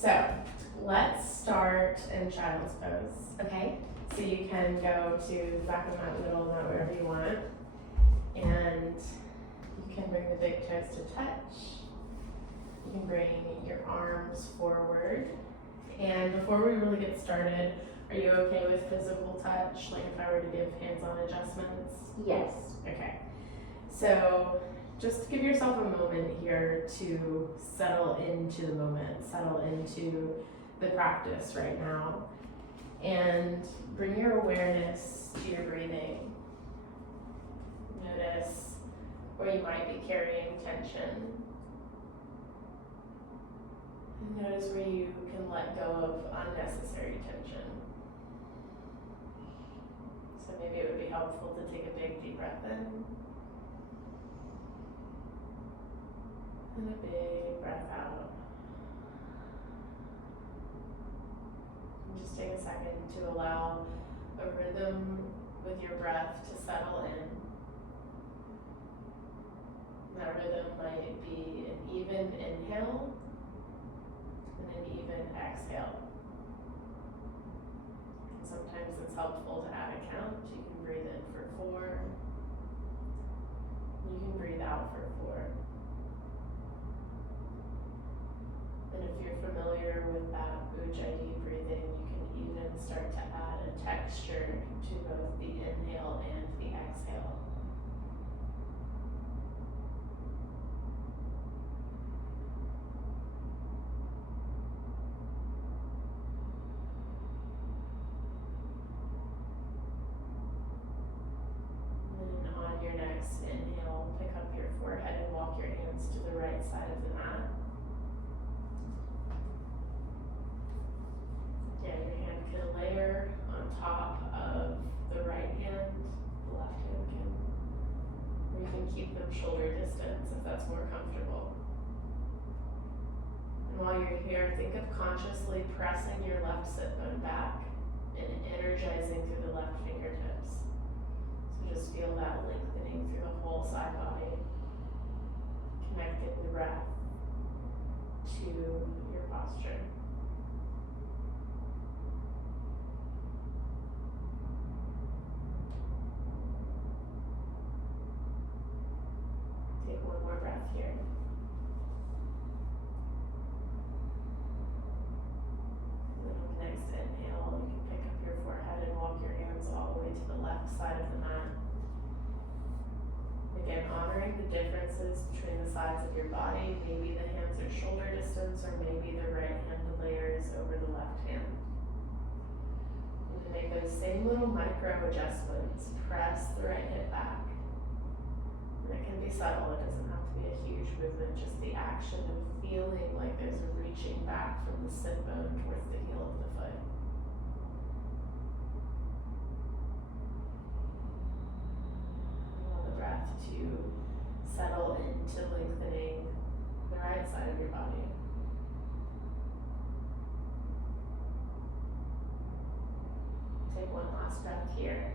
So let's start in child's pose, okay? So you can go to the back of mat, middle mat, wherever you want. And you can bring the big toes to touch. You can bring your arms forward. And before we really get started, are you okay with physical touch? Like if I were to give hands-on adjustments? Yes. Okay. So just give yourself a moment here to settle into the moment, settle into the practice right now. And bring your awareness to your breathing. Notice where you might be carrying tension. And notice where you can let go of unnecessary tension. So maybe it would be helpful to take a big deep breath in. And a big breath out. And just take a second to allow a rhythm with your breath to settle in. That rhythm might be an even inhale and an even exhale. And sometimes it's helpful to add a count. You can breathe in for 4. You can breathe out for 4. And if you're familiar with that Ujjayi breathing, you can even start to add a texture to both the inhale and the exhale. And then on your next inhale, pick up your forehead and walk your hands to the right side of the mat. Yeah, your hand can layer on top of the right hand, the left hand can. Or you can keep them shoulder distance if that's more comfortable. And while you're here, think of consciously pressing your left sit bone back and energizing through the left fingertips. So just feel that lengthening through the whole side body, connecting the breath to your posture. Take one more breath here. And then on the next inhale, you can pick up your forehead and walk your hands all the way to the left side of the mat. Again, honoring the differences between the sides of your body. Maybe the hands are shoulder distance, or maybe the right hand layers over the left hand. And to make those same little micro adjustments, press the right hip back. And it can be subtle, it doesn't have to be a huge movement, just the action of feeling like there's a reaching back from the sit bone towards the heel of the foot. Allow the breath to settle into lengthening the right side of your body. Take one last breath here.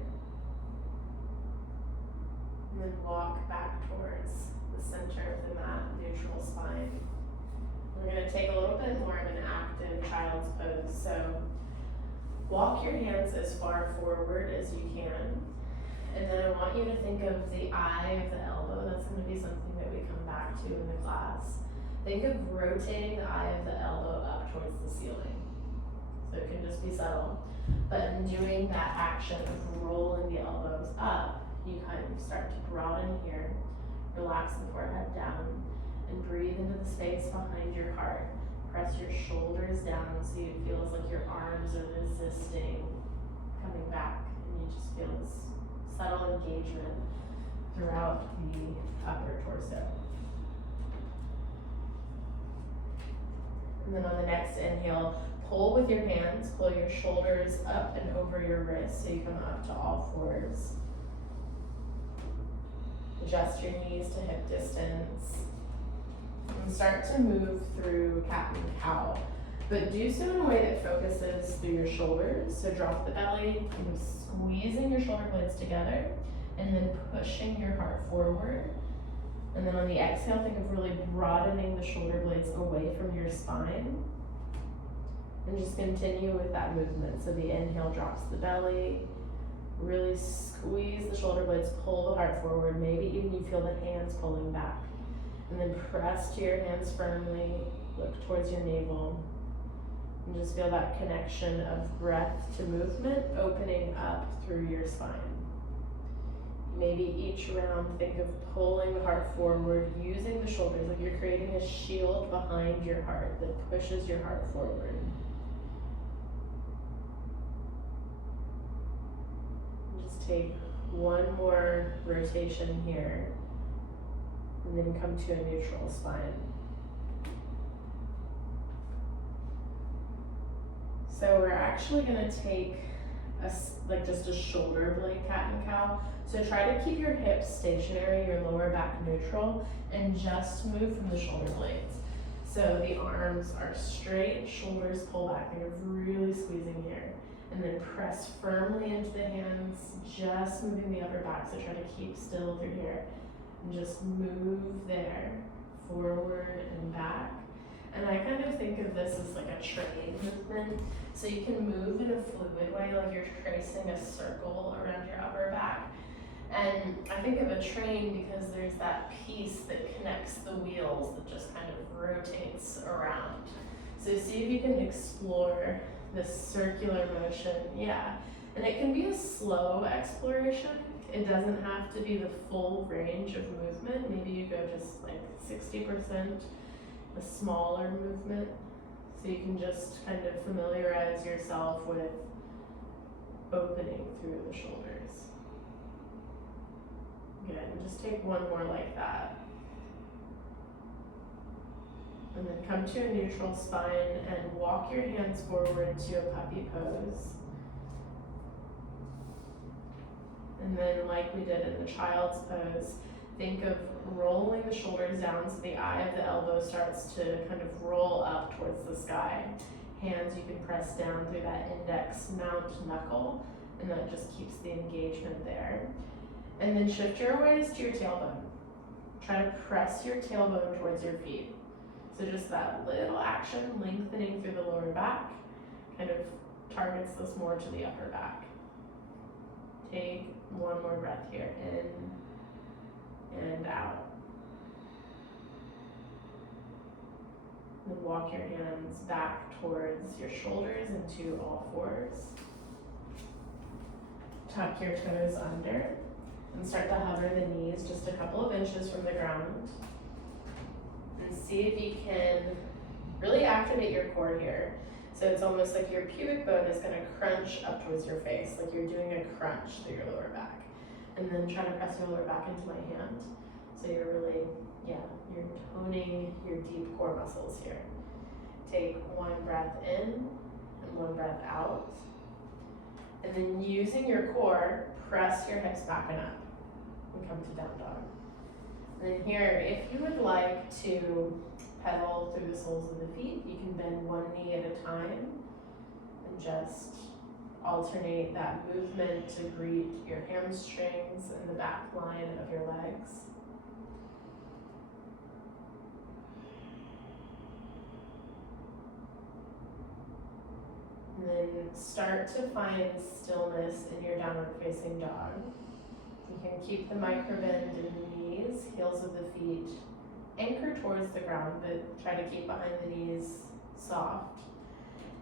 And then walk back towards the center of the mat, neutral spine. We're going to take a little bit more of an active child's pose. So walk your hands as far forward as you can. And then I want you to think of the eye of the elbow. That's going to be something that we come back to in the class. Think of rotating the eye of the elbow up towards the ceiling. So it can just be subtle. But in doing that action of rolling the elbows up, you kind of start to broaden here, relax the forehead down, and breathe into the space behind your heart. Press your shoulders down so you feel as like your arms are resisting coming back, and you just feel this subtle engagement throughout the upper torso. And then on the next inhale, pull with your hands, pull your shoulders up and over your wrists so you come up to all fours. Adjust your knees to hip distance. And start to move through cat and cow. But do so in a way that focuses through your shoulders. So drop the belly, squeezing your shoulder blades together, and then pushing your heart forward. And then on the exhale, think of really broadening the shoulder blades away from your spine. And just continue with that movement. So the inhale drops the belly, really squeeze the shoulder blades, pull the heart forward, maybe even you feel the hands pulling back. And then press to your hands firmly, look towards your navel, and just feel that connection of breath to movement opening up through your spine. Maybe each round think of pulling the heart forward, using the shoulders like you're creating a shield behind your heart that pushes your heart forward. Just take one more rotation here, and then come to a neutral spine. So we're actually gonna take just a shoulder blade cat and cow. So try to keep your hips stationary, your lower back neutral, and just move from the shoulder blades. So the arms are straight, shoulders pull back, and you're really squeezing here. And then press firmly into the hands, just moving the upper back. So try to keep still through here. And just move there, forward and back. And I kind of think of this as like a train movement. So you can move in a fluid way, like you're tracing a circle around your upper back. And I think of a train because there's that piece that connects the wheels that just kind of rotates around. So see if you can explore this circular motion, yeah. And it can be a slow exploration. It doesn't have to be the full range of movement. Maybe you go just like 60%, a smaller movement. So you can just kind of familiarize yourself with opening through the shoulders. Good, and just take one more like that. And then come to a neutral spine and walk your hands forward to a puppy pose. And then like we did in the child's pose, think of rolling the shoulders down so the eye of the elbow starts to kind of roll up towards the sky. Hands you can press down through that index mount knuckle, and that just keeps the engagement there. And then shift your awareness to your tailbone. Try to press your tailbone towards your feet. So just that little action, lengthening through the lower back, kind of targets this more to the upper back. Take one more breath here, in and out. Then walk your hands back towards your shoulders into all fours. Tuck your toes under and start to hover the knees just a couple of inches from the ground. And see if you can really activate your core here. So it's almost like your pubic bone is gonna crunch up towards your face, like you're doing a crunch through your lower back. And then try to press your lower back into my hand. So you're really, you're toning your deep core muscles here. Take one breath in and one breath out. And then using your core, press your hips back and up and come to down dog. And then here, if you would like to pedal through the soles of the feet, you can bend one knee at a time and just alternate that movement to greet your hamstrings and the back line of your legs. And then start to find stillness in your downward facing dog. You can keep the micro bend in the knees, heels of the feet, anchor towards the ground, but try to keep behind the knees soft.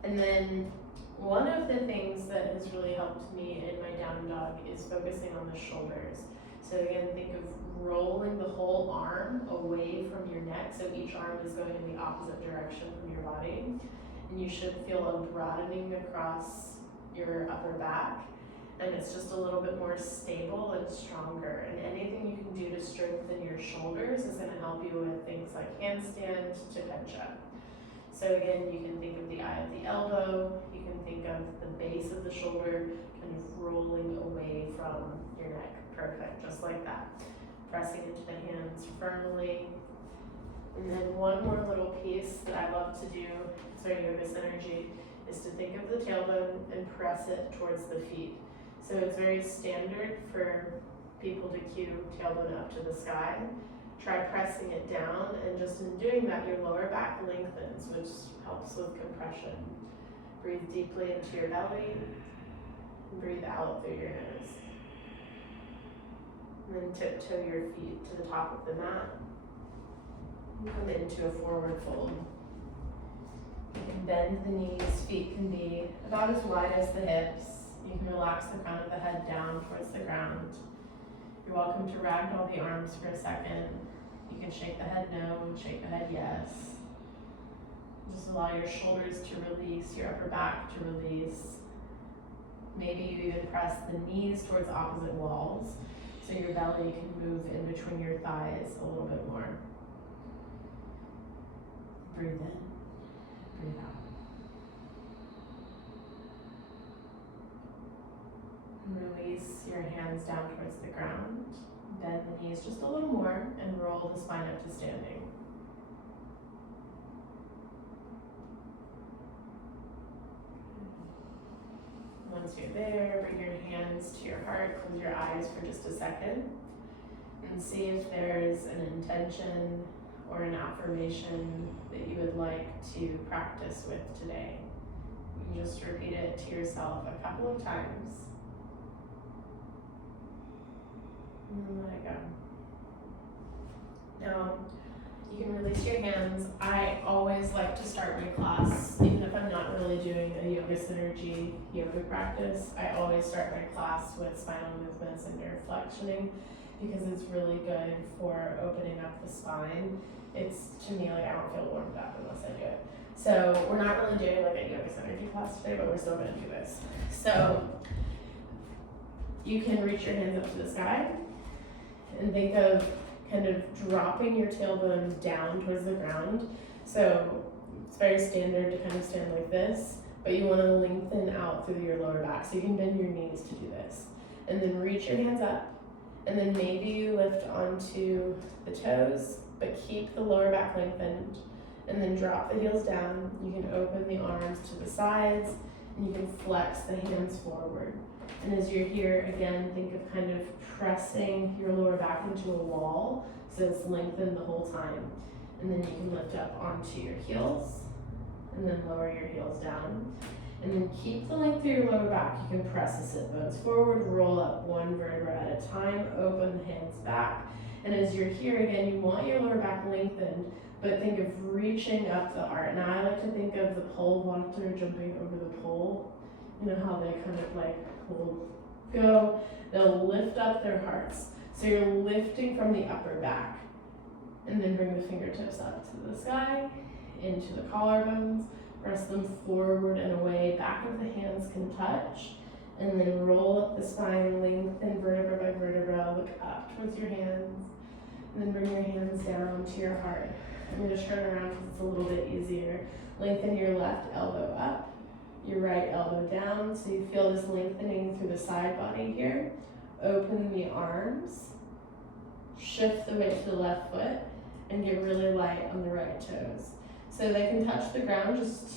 And then one of the things that has really helped me in my down dog is focusing on the shoulders. So again, think of rolling the whole arm away from your neck, so each arm is going in the opposite direction from your body. And you should feel a broadening across your upper back, and it's just a little bit more stable and stronger. And anything you can do to strengthen your shoulders is going to help you with things like handstand to pincha. So again, you can think of the eye of the elbow, you can think of the base of the shoulder kind of rolling away from your neck. Perfect, just like that. Pressing into the hands firmly. And then one more little piece that I love to do, it's very yoga synergy, is to think of the tailbone and press it towards the feet. So it's very standard for people to cue tailbone up to the sky. Try pressing it down, and just in doing that, your lower back lengthens, which helps with compression. Breathe deeply into your belly. And breathe out through your nose. And then tiptoe your feet to the top of the mat. And come into a forward fold. You can bend the knees, feet can be about as wide as the hips. You can relax the crown of the head down towards the ground. You're welcome to ragdoll the arms for a second. You can shake the head no, shake the head yes. Just allow your shoulders to release, your upper back to release. Maybe you even press the knees towards opposite walls so your belly can move in between your thighs a little bit more. Breathe in, breathe out. Release your hands down towards the ground. Bend the knees just a little more and roll the spine up to standing. Once you're there, bring your hands to your heart, close your eyes for just a second, and see if there's an intention or an affirmation that you would like to practice with today. You can just repeat it to yourself a couple of times. And let it go. Now, you can release your hands. I always like to start my class, even if I'm not really doing a yoga synergy yoga practice, I always start my class with spinal movements and nerve flexioning because it's really good for opening up the spine. It's, to me, like I don't feel warmed up unless I do it. So we're not really doing like a yoga synergy class today, but we're still gonna do this. So you can reach your hands up to the sky and think of kind of dropping your tailbone down towards the ground. So it's very standard to kind of stand like this, but you want to lengthen out through your lower back. So you can bend your knees to do this. And then reach your hands up, and then maybe you lift onto the toes, but keep the lower back lengthened, and then drop the heels down. You can open the arms to the sides, and you can flex the hands forward. And as you're here, again, think of kind of pressing your lower back into a wall so it's lengthened the whole time. And then you can lift up onto your heels and then lower your heels down. And then keep the length of your lower back. You can press the sit bones forward, roll up one vertebra at a time, open the hands back. And as you're here, again, you want your lower back lengthened, but think of reaching up the arch. Now I like to think of the pole vaulter jumping over the pole. You know how they kind of like will go, they'll lift up their hearts. So you're lifting from the upper back, and then bring the fingertips up to the sky, into the collarbones, press them forward and away, back of the hands can touch, and then roll up the spine, lengthen vertebra by vertebra, look up towards your hands, and then bring your hands down to your heart. I'm going to turn around because it's a little bit easier. Lengthen your left elbow up, your right elbow down, so you feel this lengthening through the side body here. Open the arms, shift the weight to the left foot, and get really light on the right toes. So they can touch the ground, just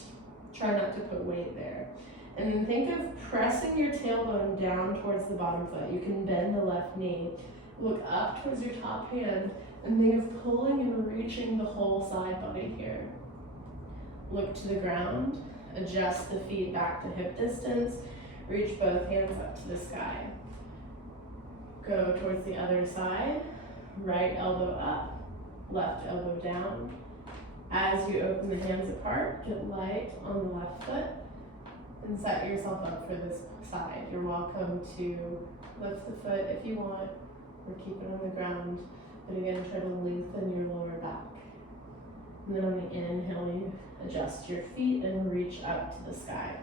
try not to put weight there. And then think of pressing your tailbone down towards the bottom foot. You can bend the left knee, look up towards your top hand, and think of pulling and reaching the whole side body here. Look to the ground, adjust the feet back to hip distance, reach both hands up to the sky. Go towards the other side, right elbow up, left elbow down. As you open the hands apart, get light on the left foot and set yourself up for this side. You're welcome to lift the foot if you want or keep it on the ground. But again, try to lengthen your lower back. And then on the inhale, you adjust your feet and reach up to the sky.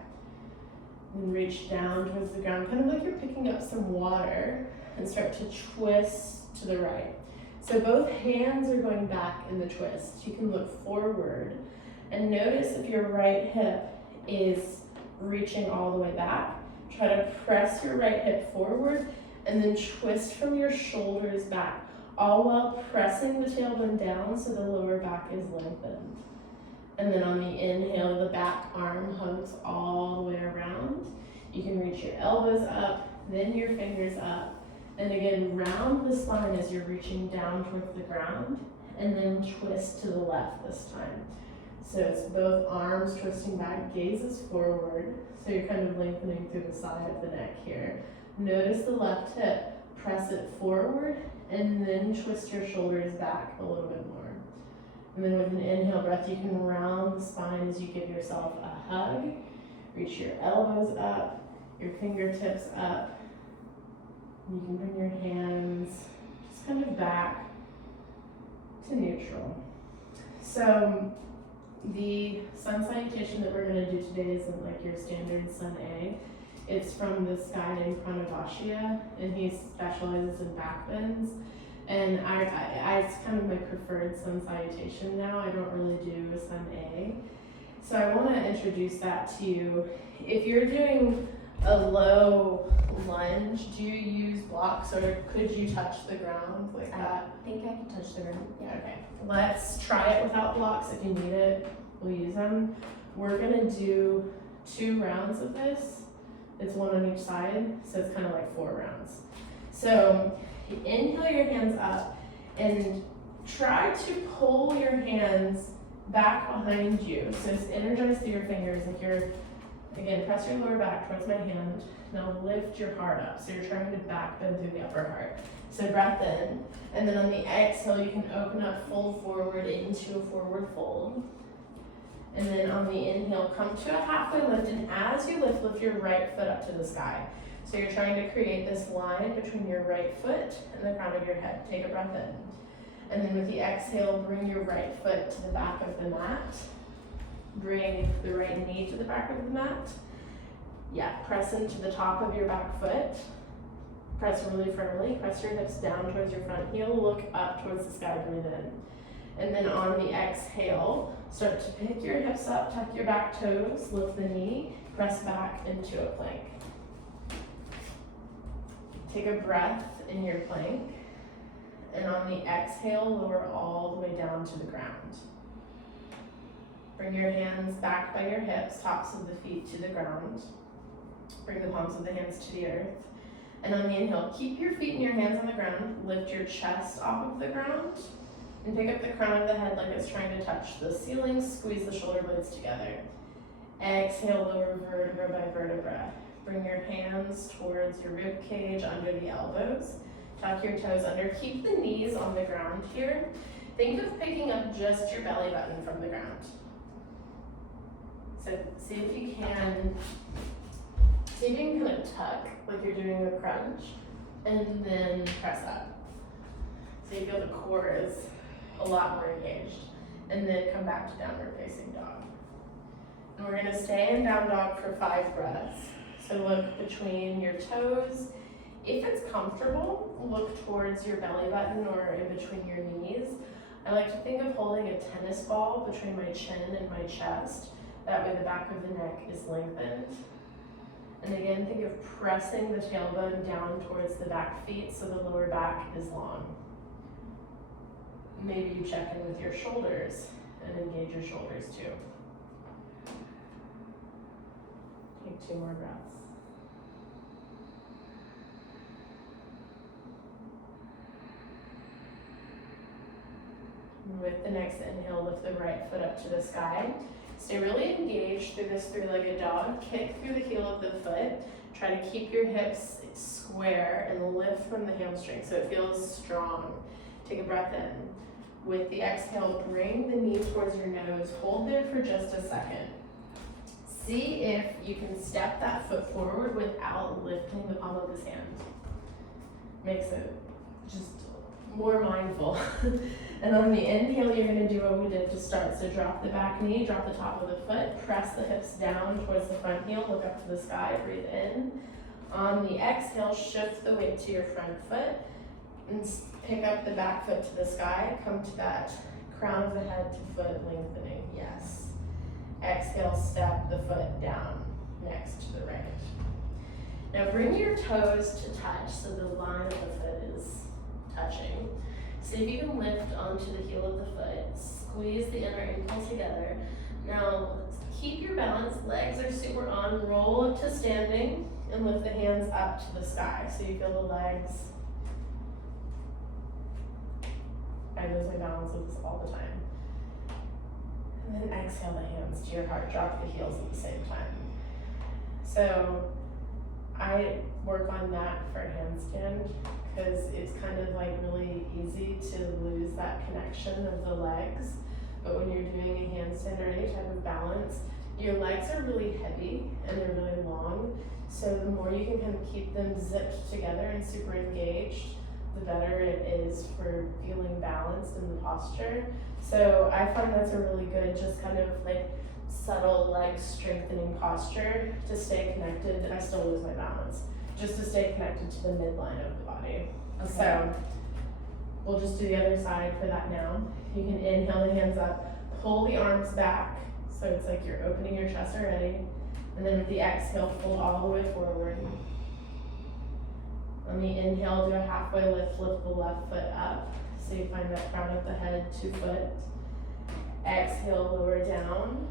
And reach down towards the ground, kind of like you're picking up some water, and start to twist to the right. So both hands are going back in the twist. You can look forward and notice if your right hip is reaching all the way back. Try to press your right hip forward and then twist from your shoulders back, all while pressing the tailbone down so the lower back is lengthened. And then on the inhale, the back arm hugs all the way around. You can reach your elbows up, then your fingers up. And again, round the spine as you're reaching down towards the ground, and then twist to the left this time. So it's both arms twisting back, gaze is forward. So you're kind of lengthening through the side of the neck here. Notice the left hip, press it forward, and then twist your shoulders back a little bit more. And then with an inhale breath, you can round the spine as you give yourself a hug. Reach your elbows up, your fingertips up. You can bring your hands just kind of back to neutral. So the sun salutation that we're going to do today isn't like your standard sun A. It's from this guy named Pranavashya, and he specializes in back bends. And it's kind of my preferred sun salutation now. I don't really do a sun A. So I want to introduce that to you. If you're doing a low lunge, do you use blocks, or could you touch the ground like that? I think I can touch the ground. Yeah, okay. Let's try it without blocks. If you need it, we'll use them. We're gonna do 2 rounds of this. It's 1 on each side, so it's kind of like 4 rounds. So inhale your hands up and try to pull your hands back behind you. So it's energized through your fingers. Like again, press your lower back towards my hand. Now lift your heart up. So you're trying to back bend through the upper heart. So breath in, and then on the exhale, you can open up, fold forward into a forward fold. And then on the inhale, come to a halfway lift, and as you lift your right foot up to the sky. So you're trying to create this line between your right foot and the crown of your head. Take a breath in. And then with the exhale, bring your right foot to the back of the mat. Bring the right knee to the back of the mat. Yeah, press into the top of your back foot. Press really firmly. Press your hips down towards your front heel. Look up towards the sky. Breathe in. And then on the exhale, start to pick your hips up, tuck your back toes, lift the knee, press back into a plank. Take a breath in your plank, and on the exhale, lower all the way down to the ground. Bring your hands back by your hips, tops of the feet to the ground. Bring the palms of the hands to the earth. And on the inhale, keep your feet and your hands on the ground, lift your chest off of the ground, and pick up the crown of the head like it's trying to touch the ceiling, squeeze the shoulder blades together. Exhale, lower vertebra by vertebra. Bring your hands towards your rib cage under the elbows. Tuck your toes under. Keep the knees on the ground here. Think of picking up just your belly button from the ground. So see if you can kind of tuck like you're doing a crunch, and then press up. So you feel the core is a lot more engaged. And then come back to downward facing dog. And we're gonna stay in down dog for 5 breaths. So look between your toes. If it's comfortable, look towards your belly button or in between your knees. I like to think of holding a tennis ball between my chin and my chest. That way the back of the neck is lengthened. And again, think of pressing the tailbone down towards the back feet so the lower back is long. Maybe you check in with your shoulders and engage your shoulders too. Take 2 more breaths. With the next inhale, lift the right foot up to the sky. Stay really engaged through this 3-legged dog. Kick through the heel of the foot. Try to keep your hips square and lift from the hamstring so it feels strong. Take a breath in. With the exhale, bring the knee towards your nose. Hold there for just a second. See if you can step that foot forward without lifting the palm of his hand. Makes it just more mindful. And on the inhale, you're gonna do what we did to start. So drop the back knee, drop the top of the foot, press the hips down towards the front heel, look up to the sky, breathe in. On the exhale, shift the weight to your front foot and pick up the back foot to the sky. Come to that crown of the head to foot lengthening, yes. Exhale, step the foot down next to the right. Now bring your toes to touch so the line of the foot is touching. See if you can lift onto the heel of the foot. Squeeze the inner ankle together. Now keep your balance. Legs are super on. Roll up to standing and lift the hands up to the sky so you feel the legs. I lose my balance with this all the time. And then exhale the hands to your heart, drop the heels at the same time. So I work on that for handstand because it's kind of like really easy to lose that connection of the legs. But when you're doing a handstand or any type of balance, your legs are really heavy and they're really long. So the more you can kind of keep them zipped together and super engaged, the better it is for feeling balanced in the posture. So I find that's a really good, just kind of like subtle leg strengthening posture to stay connected. I still lose my balance. Just to stay connected to the midline of the body. Okay. So we'll just do the other side for that now. You can inhale the hands up, pull the arms back. So it's like you're opening your chest already. And then with the exhale, fold all the way forward. On the inhale, do a halfway lift, lift the left foot up. So you find that crown of the head, 2 foot. Exhale, lower down.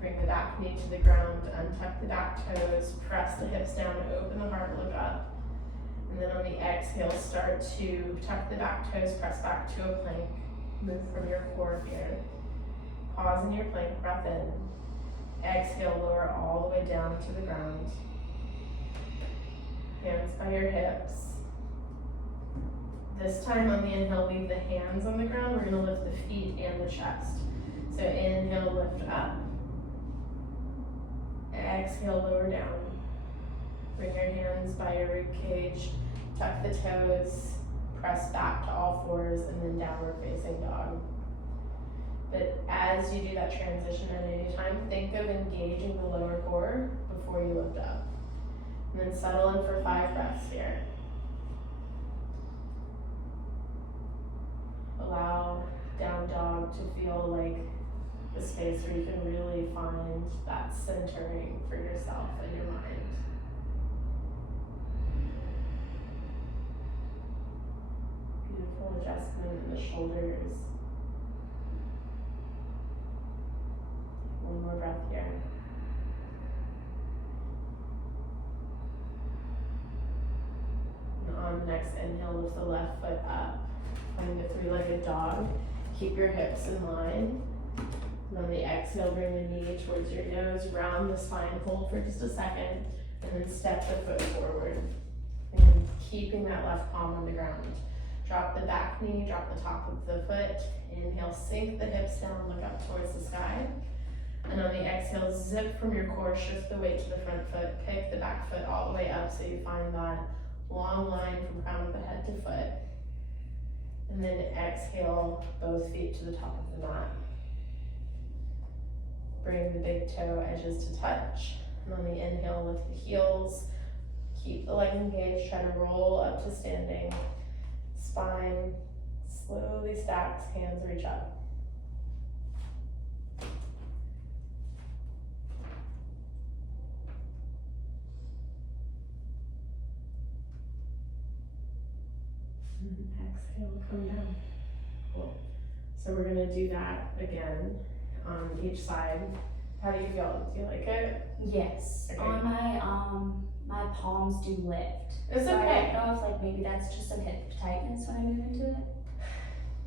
Bring the back knee to the ground, untuck the back toes, press the hips down, open the heart, look up. And then on the exhale, start to tuck the back toes, press back to a plank. Move from your core here. Pause in your plank, breath in. Exhale, lower all the way down to the ground. Hands by your hips. This time on the inhale, leave the hands on the ground. We're gonna lift the feet and the chest. So inhale, lift up. Exhale, lower down. Bring your hands by your rib cage, tuck the toes, press back to all fours, and then downward facing dog. But as you do that transition at any time, think of engaging the lower core before you lift up. And then settle in for 5 breaths here. Allow down dog to feel like the space where you can really find that centering for yourself and your mind. Beautiful adjustment in the shoulders. One more breath here. And on the next inhale, lift the left foot up. Find the 3-legged dog. Keep your hips in line. And on the exhale, bring the knee towards your nose, round the spine, hold for just a second, and then step the foot forward. And keeping that left palm on the ground. Drop the back knee, drop the top of the foot. Inhale, sink the hips down, look up towards the sky. And on the exhale, zip from your core, shift the weight to the front foot, pick the back foot all the way up so you find that long line from crown of the head to foot. And then exhale, both feet to the top of the mat. Bring the big toe edges to touch. And on the inhale, lift the heels. Keep the legs engaged, try to roll up to standing. Spine slowly stacks, hands reach up. Exhale, come down. Cool. So we're gonna do that again on each side. How do you feel? Do you like it? Yes. Okay. On my palms do lift. It's so okay. I don't know if like maybe that's just some hip tightness when I move into it.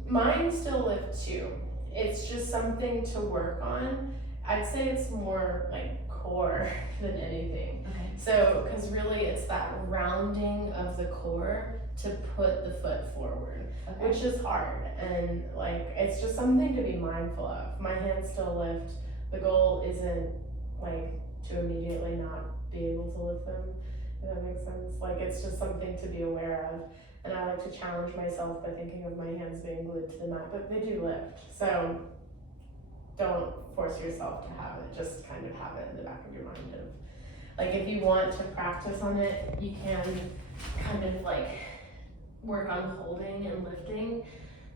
Mine still lift too. It's just something to work on. I'd say it's more like core than anything. Okay. So, because really it's that rounding of the core to put the foot forward, Okay. which is hard. And like, it's just something to be mindful of. My hands still lift. The goal isn't like to immediately not be able to lift them, if that makes sense. Like, it's just something to be aware of. And I like to challenge myself by thinking of my hands being glued to the mat, but they do lift. So don't force yourself to have it, just kind of have it in the back of your mind of, like, if you want to practice on it, you can kind of like work on holding and lifting.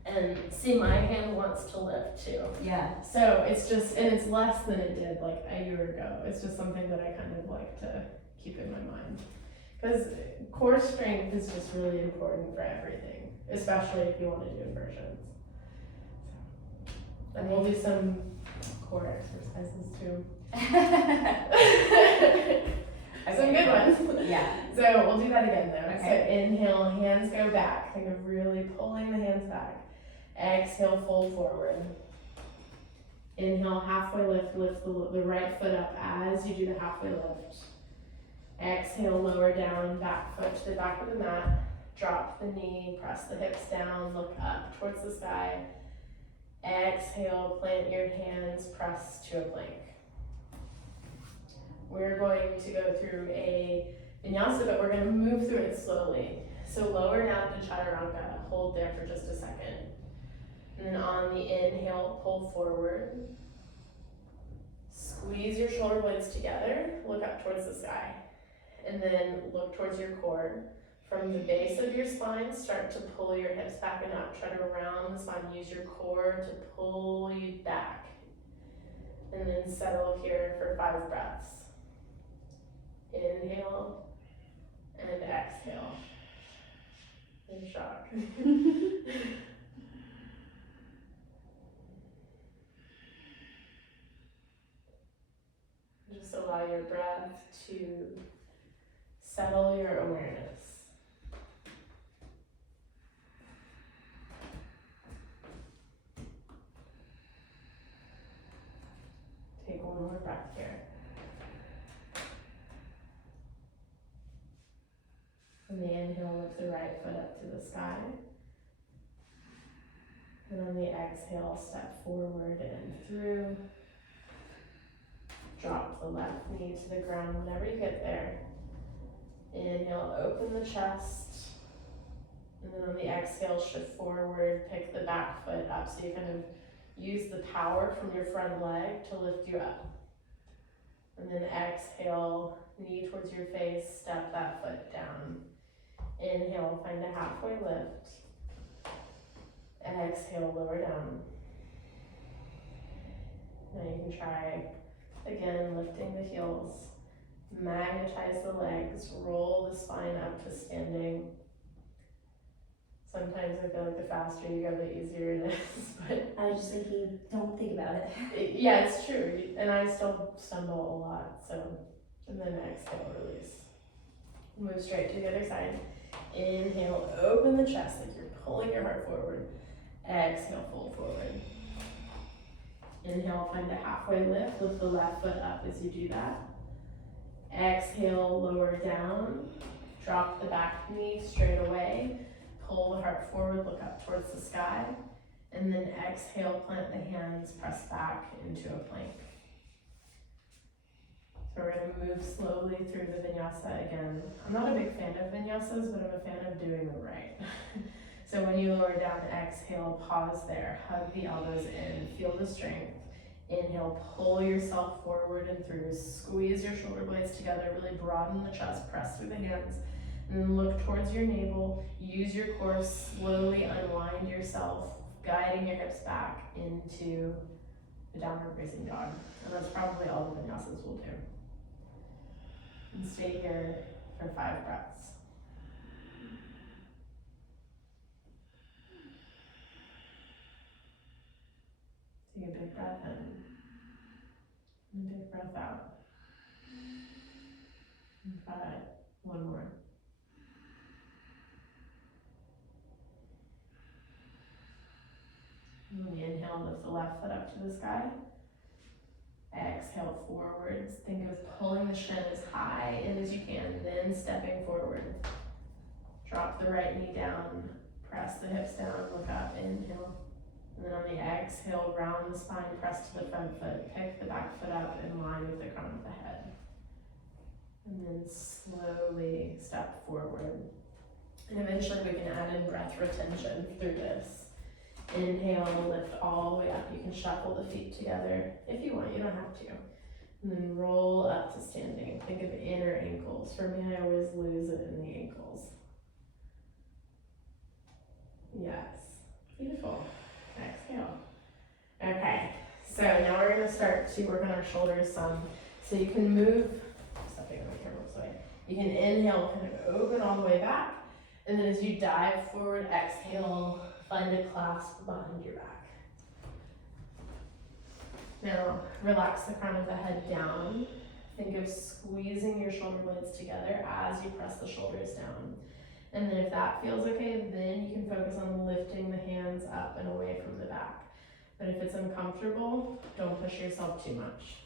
And see, my hand wants to lift too. Yeah. So it's just, and it's less than it did like a year ago. It's just something that I kind of like to keep in my mind. Because core strength is just really important for everything, especially if you want to do inversions. So, and we'll do some core exercises too. Some good ones. Yeah. So we'll do that again though. Okay. So inhale, hands go back. Think of really pulling the hands back. Exhale, fold forward. Inhale, halfway lift, lift the right foot up as you do the halfway lift. Exhale, lower down, back foot to the back of the mat. Drop the knee, press the hips down, look up towards the sky. Exhale, plant your hands, press to a plank. We're going to go through a vinyasa, but we're going to move through it slowly. So lower down to chaturanga, hold there for just a second. And then on the inhale, pull forward. Squeeze your shoulder blades together, look up towards the sky. And then look towards your core. From the base of your spine, start to pull your hips back and up. Try to round the spine, use your core to pull you back. And then settle here for 5 breaths. Inhale and exhale. In shock. Just allow your breath to settle your awareness. Take one more breath here. On the inhale, lift the right foot up to the sky. And on the exhale, step forward and through. Drop the left knee to the ground whenever you get there. Inhale, open the chest. And then on the exhale, shift forward, pick the back foot up so you kind of use the power from your front leg to lift you up. And then exhale, knee towards your face, step that foot down. Inhale, find a halfway lift. Exhale, lower down. Now you can try again, lifting the heels. Magnetize the legs, roll the spine up to standing. Sometimes I feel like the faster you go, the easier it is, but I was just thinking, don't think about it. yeah, it's true, and I still stumble a lot, so, and then exhale, release. Move straight to the other side. Inhale, open the chest like you're pulling your heart forward. Exhale, fold forward. Inhale, find a halfway lift, lift the left foot up as you do that. Exhale, lower down, drop the back knee straight away, pull the heart forward, look up towards the sky, and then exhale, plant the hands, press back into a plank. So we're going to move slowly through the vinyasa again. I'm not a big fan of vinyasas, but I'm a fan of doing them right. So when you lower down, exhale, pause there, hug the elbows in, feel the strength. Inhale, pull yourself forward and through, squeeze your shoulder blades together, really broaden the chest, press through the hands, and then look towards your navel, use your core, slowly unwind yourself, guiding your hips back into the downward facing dog. And that's probably all the vinyasas will do. And stay here for 5 breaths. Take a big breath in, and a big breath out. And try one more. And when you inhale, lift the left foot up to the sky. Exhale forwards. Think of pulling the shin as high in as you can, then stepping forward. Drop the right knee down, press the hips down, look up, inhale. And then on the exhale, round the spine, press to the front foot, pick the back foot up in line with the crown of the head. And then slowly step forward. And eventually we can add in breath retention through this. Inhale, lift all the way up. You can shuffle the feet together if you want, you don't have to. And then roll up to standing. Think of inner ankles. For me, I always lose it in the ankles. Yes, beautiful. Exhale. Okay, so now we're gonna start to work on our shoulders some. So you can move, stepping on the camera this way. You can inhale, kind of open all the way back. And then as you dive forward, exhale, find a clasp behind your back. Now, relax the crown of the head down. Think of squeezing your shoulder blades together as you press the shoulders down. And then if that feels okay, then you can focus on lifting the hands up and away from the back. But if it's uncomfortable, don't push yourself too much.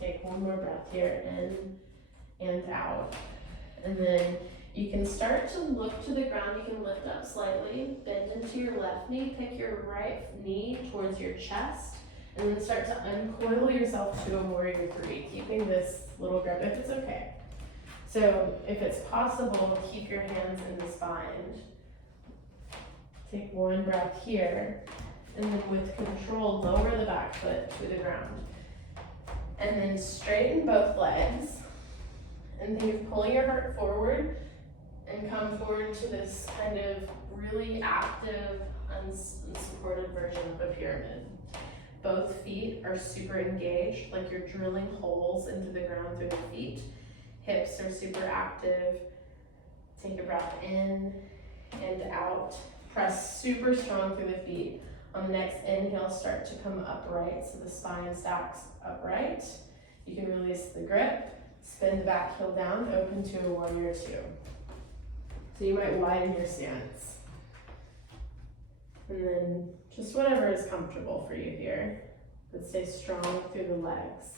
Take one more breath here, in and out. And then you can start to look to the ground. You can lift up slightly, bend into your left knee, pick your right knee towards your chest, and then start to uncoil yourself to a warrior three, keeping this little grip if it's okay. So if it's possible, keep your hands in the spine. Take one breath here, and then with control, lower the back foot to the ground. And then straighten both legs, and think of pulling your heart forward and come forward to this kind of really active, unsupported version of a pyramid. Both feet are super engaged, like you're drilling holes into the ground through the feet. Hips are super active. Take a breath in and out. Press super strong through the feet. On the next inhale, start to come upright, so the spine stacks upright. You can release the grip, spin the back heel down, open to a warrior two. So you might widen your stance. And then just whatever is comfortable for you here, but stay strong through the legs.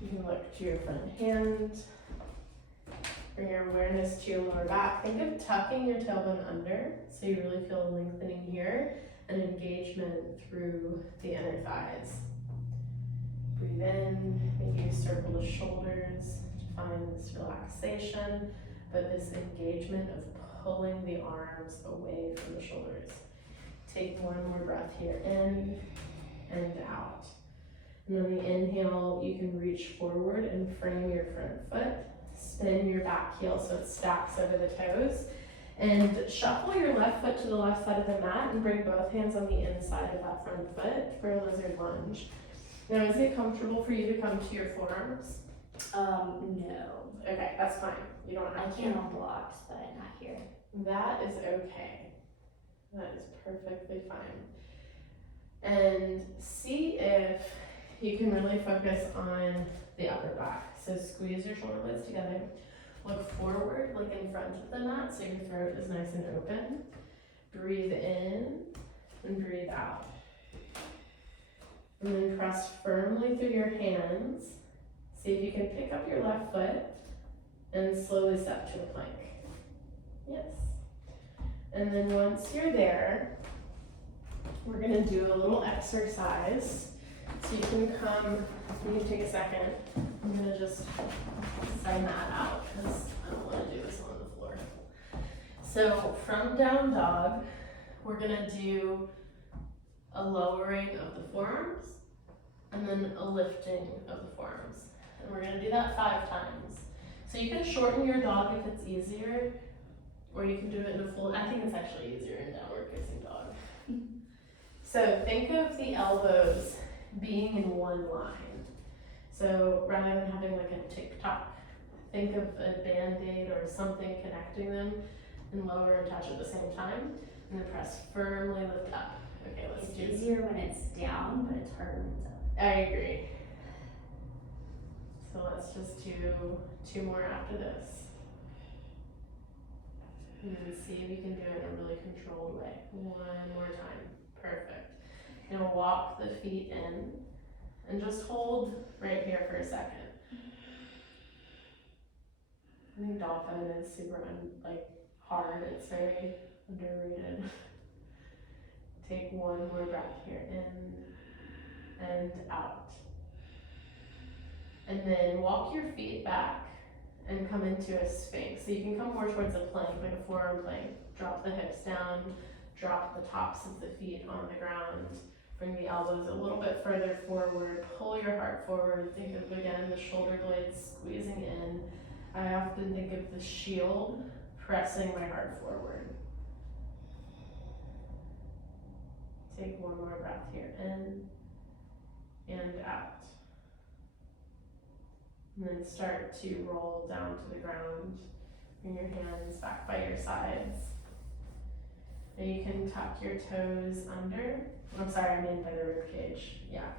You can look to your front hand. Bring your awareness to your lower back. Think of tucking your tailbone under, so you really feel a lengthening here and engagement through the inner thighs. Breathe in, maybe you circle the shoulders to find this relaxation, but this engagement of pulling the arms away from the shoulders. Take one more breath here, in and out. And on the inhale, you can reach forward and frame your front foot. Spin your back heel so it stacks over the toes. And shuffle your left foot to the left side of the mat and bring both hands on the inside of that front foot for a lizard lunge. Now, is it comfortable for you to come to your forearms? No. Okay, that's fine. You don't I have to. can on blocks, but not here. That is okay. That is perfectly fine. And see if you can really focus on the upper back. So squeeze your shoulder blades together. Look forward, like in front of the mat, so your throat is nice and open. Breathe in and breathe out. And then press firmly through your hands. See if you can pick up your left foot and slowly step to a plank. Yes. And then once you're there, we're gonna do a little exercise. So you can take a second. I'm gonna just send that out because I don't wanna do this on the floor. So from down dog, we're gonna do a lowering of the forearms and then a lifting of the forearms. And we're gonna do that 5 times. So you can shorten your dog if it's easier, or you can do it in a full, I think it's actually easier in downward facing dog. So think of the elbows being in one line. So rather than having like a tick-tock, think of a band-aid or something connecting them and lower and touch at the same time. And then press firmly, lift up. Okay, let's do It's easier when it's down, but it's harder when it's up. I agree. So let's just do 2 more after this. And then see if you can do it in a really controlled way. 1 more time. Perfect. Now walk the feet in and just hold right here for a second. I think dolphin is super hard. It's very underrated. Take 1 more breath here, in and out. And then walk your feet back and come into a sphinx. So you can come more towards a plank, like a forearm plank. Drop the hips down, drop the tops of the feet on the ground. Bring the elbows a little bit further forward. Pull your heart forward. Think of, again, the shoulder blades squeezing in. I often think of the shield pressing my heart forward. Take 1 more breath here, in and out. And then start to roll down to the ground. Bring your hands back by your sides. And you can tuck your toes under. I'm sorry, I mean by the rib cage. Yeah.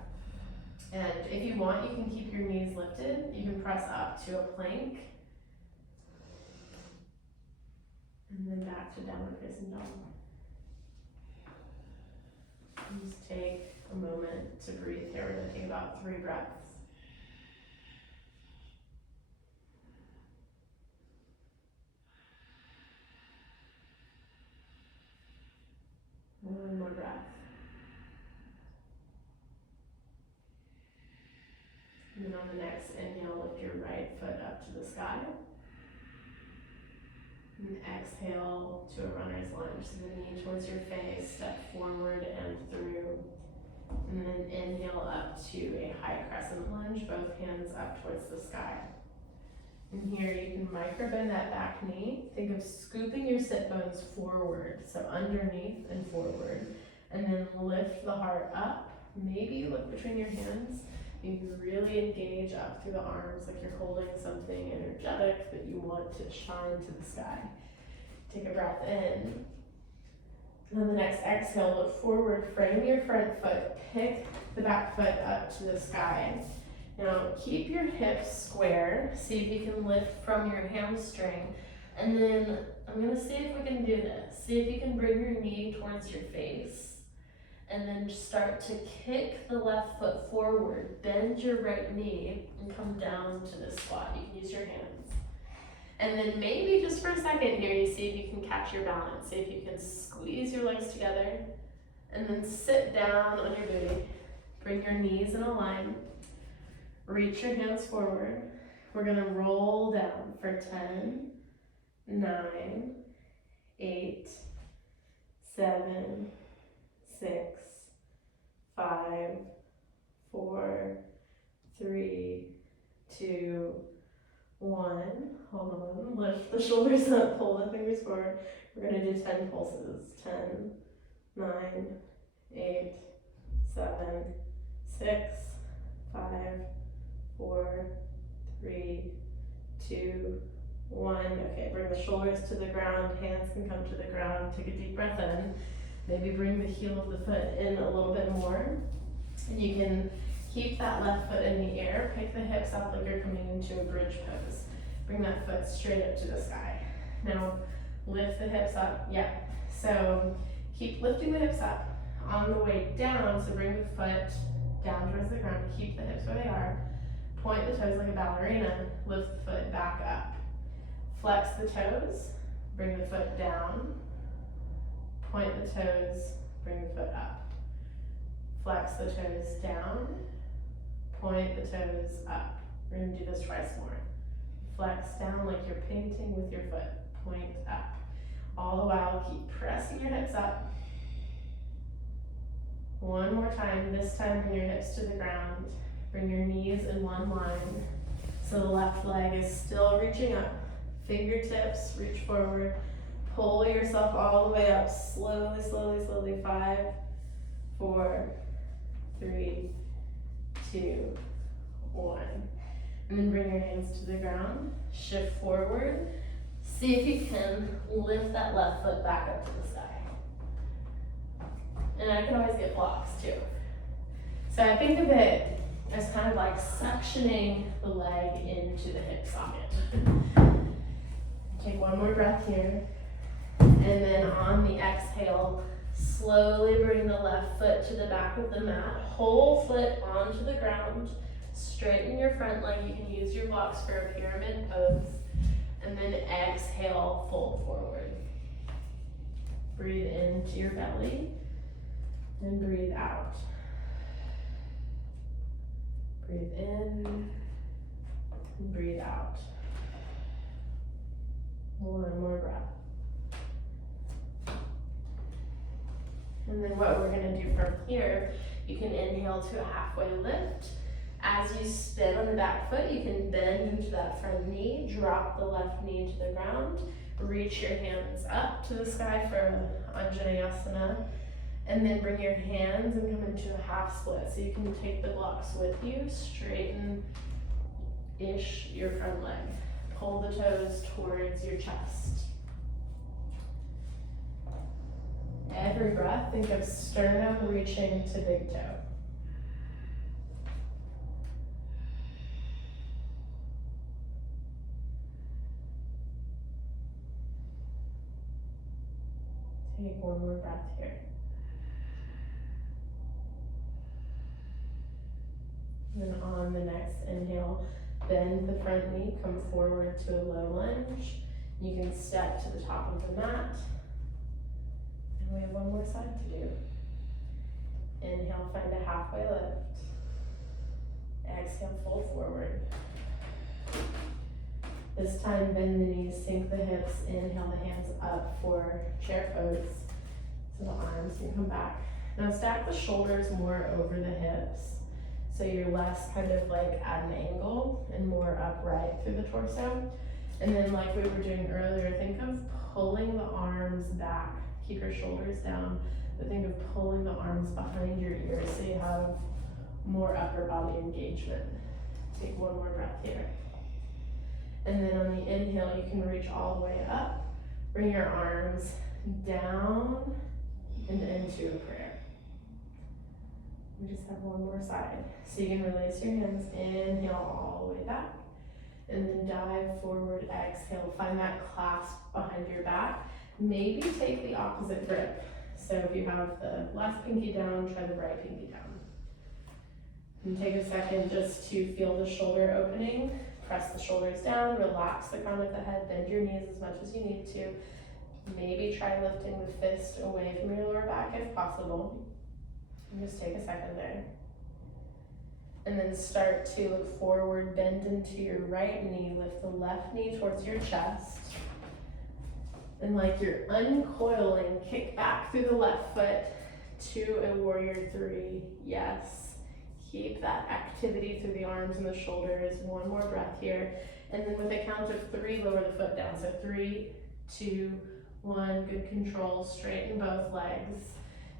And if you want, you can keep your knees lifted. You can press up to a plank. And then back to downward facing dog. And just take a moment to breathe here. We're gonna take about 3 breaths. One more breath. And then on the next inhale, lift your right foot up to the sky. And exhale to a runner's lunge. So the knee towards your face, step forward and through. And then inhale up to a high crescent lunge, both hands up towards the sky. And here you can micro bend that back knee. Think of scooping your sit bones forward, so underneath and forward. And then lift the heart up. Maybe you look between your hands. You really engage up through the arms like you're holding something energetic that you want to shine to the sky. Take a breath in. And on the next exhale, look forward, frame your front foot, pick the back foot up to the sky. Now keep your hips square. See if you can lift from your hamstring. And then I'm gonna see if we can do this. See if you can bring your knee towards your face. And then start to kick the left foot forward. Bend your right knee and come down to this squat. You can use your hands. And then maybe just for a second here, you see if you can catch your balance. See if you can squeeze your legs together. And then sit down on your booty. Bring your knees in a line. Reach your hands forward. We're gonna roll down for 10, 9, 8, 7, 6, 5, 4, 3, 2, 1. Hold on. Lift the shoulders up, pull the fingers forward. We're gonna do 10 pulses. 10, 9, 8, 7, 6, 5, 4, 3, 2, 1. Okay, bring the shoulders to the ground, hands can come to the ground. Take a deep breath in. Maybe bring the heel of the foot in a little bit more. And you can keep that left foot in the air. Pick the hips up like you're coming into a bridge pose. Bring that foot straight up to the sky. Now lift the hips up. Yeah. So keep lifting the hips up. On the way down, so bring the foot down towards the ground. Keep the hips where they are. Point the toes like a ballerina. Lift the foot back up. Flex the toes. Bring the foot down. Point the toes, bring the foot up. Flex the toes down, point the toes up. We're gonna do this twice more. Flex down like you're painting with your foot, point up. All the while, keep pressing your hips up. One more time, this time bring your hips to the ground. Bring your knees in one line. So the left leg is still reaching up. Fingertips, reach forward. Pull yourself all the way up, slowly, slowly, slowly. 5, 4, 3, 2, 1. And then bring your hands to the ground, shift forward. See if you can lift that left foot back up to the sky. And I can always get blocks too. So I think of it as kind of like suctioning the leg into the hip socket. Take one more breath here. And then on the exhale, slowly bring the left foot to the back of the mat. Whole foot onto the ground. Straighten your front leg. You can use your blocks for a pyramid pose. And then exhale, fold forward. Breathe into your belly. And breathe out. Breathe in. And breathe out. One more breath. And then what we're gonna do from here, you can inhale to a halfway lift. As you spin on the back foot, you can bend into that front knee, drop the left knee to the ground, reach your hands up to the sky for Anjaneyasana, and then bring your hands and come into a half split. So you can take the blocks with you, straighten-ish your front leg. Pull the toes towards your chest. Every breath, think of sternum reaching to big toe. Take one more breath here. on the next inhale, bend the front knee, come forward to a low lunge. You can step to the top of the mat. And we have one more side to do. Inhale, find a halfway lift. Exhale, fold forward. This time, bend the knees, sink the hips, inhale the hands up for chair pose. So the arms can come back. Now stack the shoulders more over the hips. So you're less kind of like at an angle and more upright through the torso. And then like we were doing earlier, think of pulling the arms back. Keep your shoulders down, but think of pulling the arms behind your ears so you have more upper body engagement. Take one more breath here. And then on the inhale, you can reach all the way up. Bring your arms down and into a prayer. We just have one more side. So you can release your hands, inhale all the way back. And then dive forward, exhale. Find that clasp behind your back. Maybe take the opposite grip. So if you have the left pinky down, try the right pinky down. And take a second just to feel the shoulder opening. Press the shoulders down, relax the crown of the head, bend your knees as much as you need to. Maybe try lifting the fist away from your lower back if possible. And just take a second there. And then start to look forward, bend into your right knee, lift the left knee towards your chest. And like you're uncoiling, kick back through the left foot to a warrior three. Yes. Keep that activity through the arms and the shoulders. One more breath here. And then with a count of three, lower the foot down. So 3, 2, 1, good control. Straighten both legs.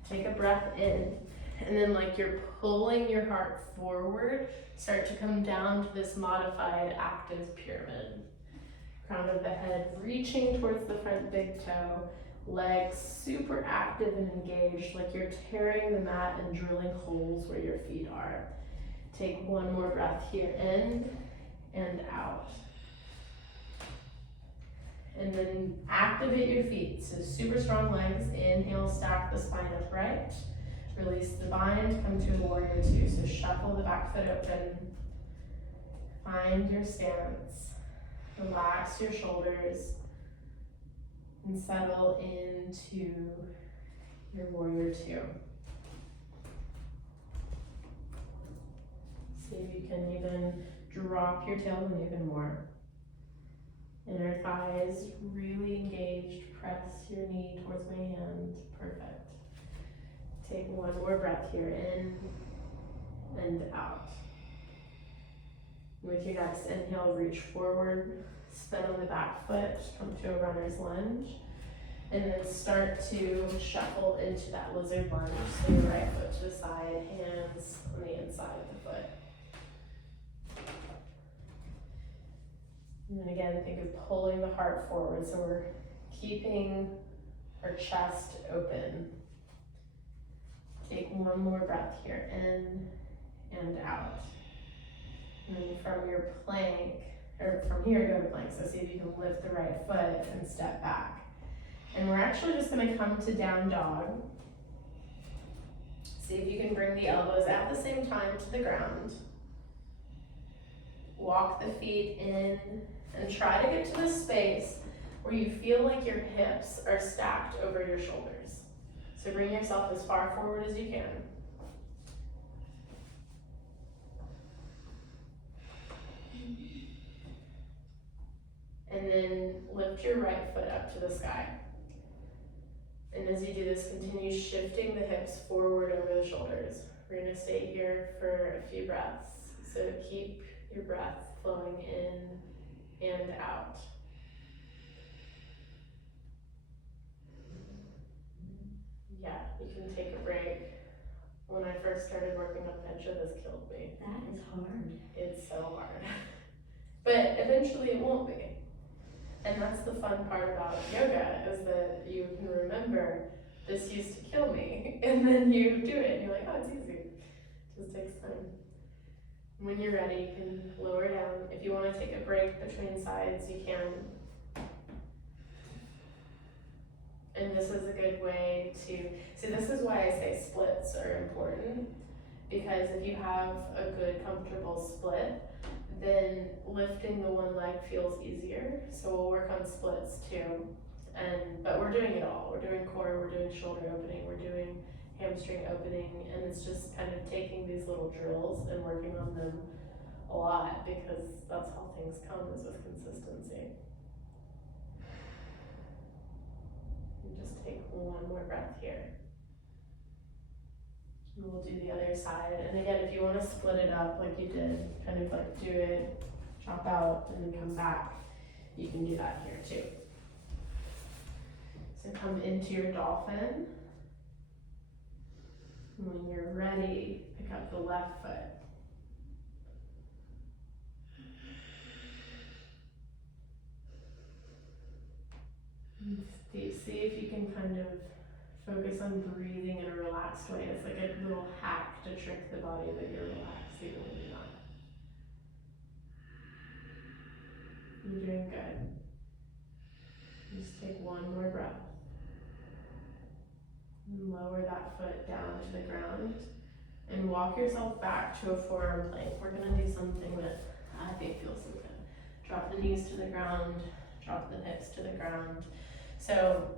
Take a breath in. And then like you're pulling your heart forward, start to come down to this modified active pyramid. Crown of the head reaching towards the front big toe. Legs super active and engaged, like you're tearing the mat and drilling holes where your feet are. Take one more breath here, in and out. And then activate your feet, so super strong legs. Inhale, stack the spine upright. Release the bind, come to warrior two. So shuffle the back foot open. Find your stance. Relax your shoulders. And settle into your warrior two. See if you can even drop your tailbone even more. Inner thighs really engaged. Press your knee towards my hand. Perfect. Take one more breath here, in and out. With your next inhale, reach forward, spin on the back foot, come to a runner's lunge, and then start to shuffle into that lizard lunge. So your right foot to the side, hands on the inside of the foot. And then again, think of pulling the heart forward. So we're keeping our chest open. Take one more breath here, in and out. And then from your plank, or from here, go to plank. So see if you can lift the right foot and step back. And we're actually just gonna come to down dog. See if you can bring the elbows at the same time to the ground. Walk the feet in and try to get to the space where you feel like your hips are stacked over your shoulders. So bring yourself as far forward as you can. And then lift your right foot up to the sky. And as you do this, continue shifting the hips forward over the shoulders. We're gonna stay here for a few breaths. So keep your breath flowing in and out. Yeah, you can take a break. When I first started working on Pincha, this killed me. That is hard. It's so hard. But eventually it won't be. And that's the fun part about yoga, is that you can remember, this used to kill me. And then you do it and you're like, oh, it's easy. It just takes time. When you're ready, you can lower down. If you want to take a break between sides, you can. And this is a good way to, see, this is why I say splits are important, because if you have a good comfortable split, then lifting the one leg feels easier. So we'll work on splits too. But we're doing it all. We're doing core, we're doing shoulder opening, we're doing hamstring opening, and it's just kind of taking these little drills and working on them a lot, because that's how things come, is with consistency. And just take one more breath here. And we'll do the other side. And again, if you want to split it up like you did, kind of like do it, chop out, and then come back, you can do that here too. So come into your dolphin. And when you're ready, pick up the left foot. And see if you can kind of focus on breathing in a relaxed way. It's like a little hack to trick the body that you're relaxed even when you're not. You're doing good. Just take one more breath. And lower that foot down to the ground. And walk yourself back to a forearm plank. We're gonna do something that I think feels so good. Drop the knees to the ground, drop the hips to the ground. So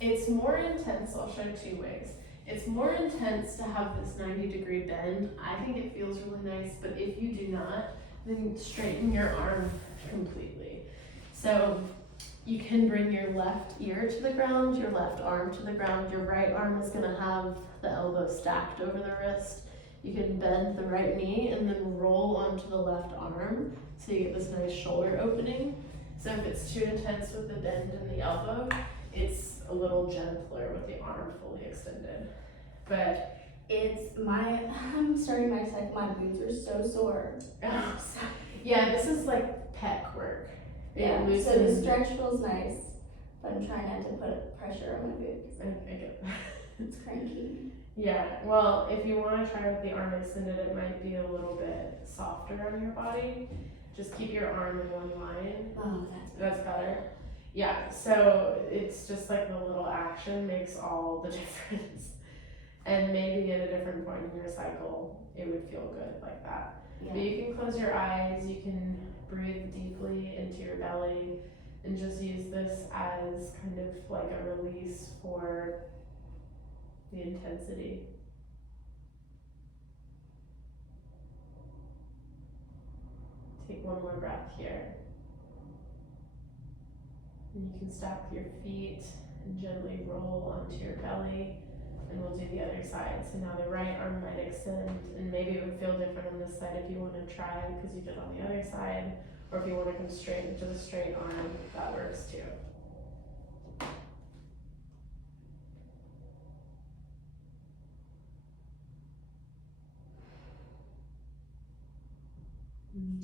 it's more intense, I'll show 2 ways. It's more intense to have this 90-degree bend. I think it feels really nice, but if you do not, then straighten your arm completely. So you can bring your left ear to the ground, your left arm to the ground. Your right arm is gonna have the elbow stacked over the wrist. You can bend the right knee and then roll onto the left arm so you get this nice shoulder opening. So if it's too intense with the bend in the elbow, it's a little gentler with the arm fully extended. But I'm starting my cycle, my boots are so sore. yeah, this is like pec work. Yeah, so the stretch feels nice, but I'm trying not to put pressure on my boots. I get that. It's cranky. Yeah, well, if you want to try with the arm extended, it might be a little bit softer on your body. Just keep your arm in one line. Oh, That's better. Yeah, so it's just like the little action makes all the difference. And maybe at a different point in your cycle, it would feel good like that. yeah. But you can close your eyes, you can breathe deeply into your belly, and just use this as kind of like a release for the intensity. Take one more breath here. And you can stack your feet and gently roll onto your belly, and we'll do the other side. So now the right arm might extend, and maybe it would feel different on this side if you want to try because you did on the other side, or if you want to come straight into the straight arm, that works too.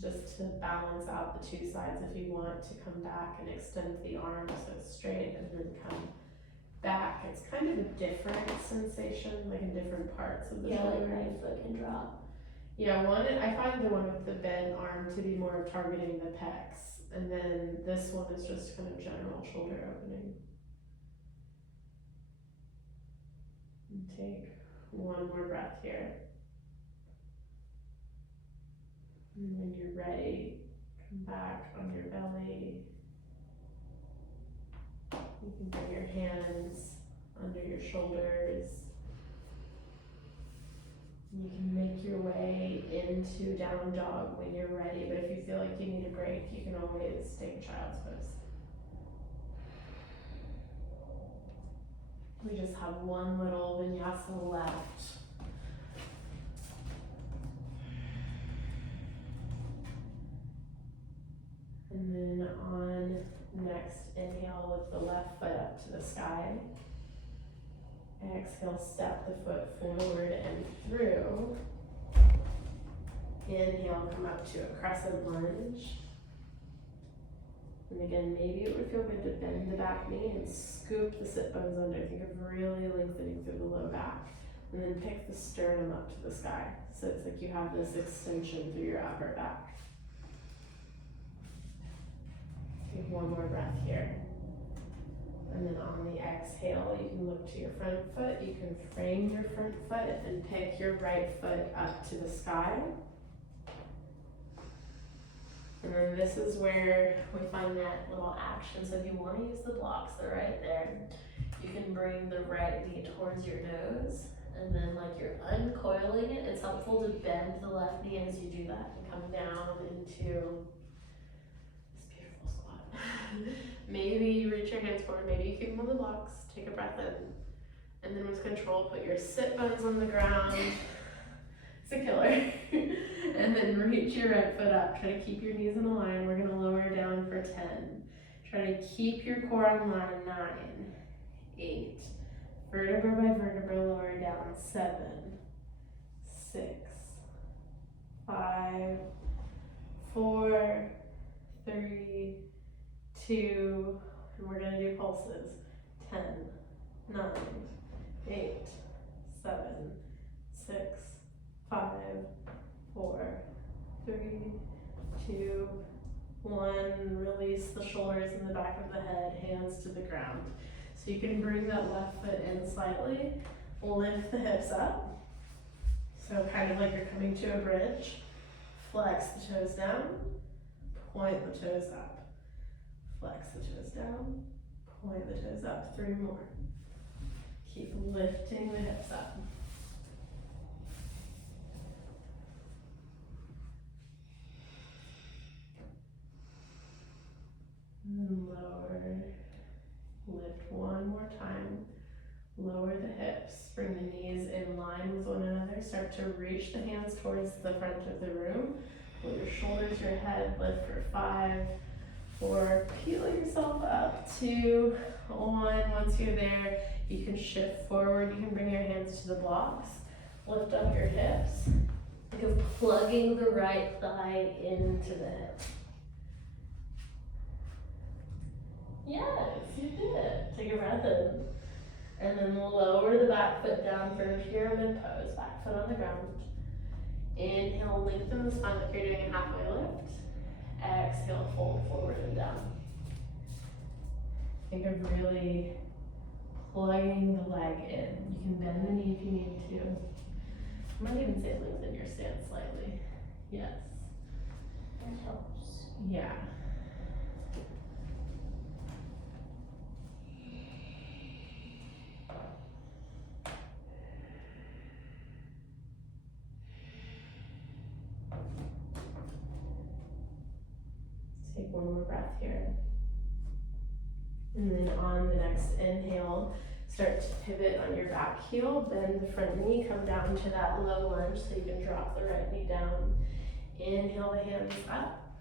Just to balance out the 2 sides, if you want to come back and extend the arm so it's straight and then come back, it's kind of a different sensation, like in different parts of the shoulder. Like right foot can drop. Yeah, I find the one with the bent arm to be more targeting the pecs, and then this one is just kind of general shoulder opening. And take one more breath here. And when you're ready, come back on your belly. You can bring your hands under your shoulders. You can make your way into down dog when you're ready, but if you feel like you need a break, you can always take child's pose. We just have one little vinyasa left. And then on next inhale, lift the left foot up to the sky. Exhale, step the foot forward and through. Inhale, come up to a crescent lunge. And again, maybe it would feel good to bend the back knee and scoop the sit bones under. Think of really lengthening through the low back. And then pick the sternum up to the sky. So it's like you have this extension through your upper back. Take one more breath here. And then on the exhale, you can look to your front foot, you can frame your front foot and pick your right foot up to the sky. And then this is where we find that little action. So if you want to use the blocks, they're right there. You can bring the right knee towards your nose, and then like you're uncoiling it, it's helpful to bend the left knee as you do that and come down into this beautiful squat. Maybe you reach your hands forward, maybe you keep them on the blocks, take a breath in, and then with control, put your sit bones on the ground. It's a killer. And then reach your right foot up. Try to keep your knees in a line. We're gonna lower down for 10. Try to keep your core on line. 9, 8, vertebra by vertebra, lower down. 7, 6, 5, 4, 3, 2, and we're gonna do pulses. 10, 9, 8, 7, 6, 5, 4, 3, 2, 1. Release the shoulders and the back of the head, hands to the ground. So you can bring that left foot in slightly, lift the hips up. So kind of like you're coming to a bridge. Flex the toes down, point the toes up. Flex the toes down, point the toes up. 3 more. Keep lifting the hips up. And lower, lift 1 more time, lower the hips, bring the knees in line with one another, start to reach the hands towards the front of the room, pull your shoulders, your head, lift for 5, 4, peel yourself up, 2, 1, once you're there, you can shift forward, you can bring your hands to the blocks, lift up your hips, think of plugging the right thigh into the hip. Yes, you did. Take a breath in. And then lower the back foot down for a pyramid pose. Back foot on the ground. Inhale, lengthen the spine like you're doing a halfway lift. Exhale, fold forward and down. Think of really plugging the leg in. You can bend the knee if you need to. I might even say lengthen your stance slightly. Yes. That helps. Yeah. Take one more breath here. And then on the next inhale, start to pivot on your back heel, bend the front knee, come down to that low lunge so you can drop the right knee down. Inhale the hands up.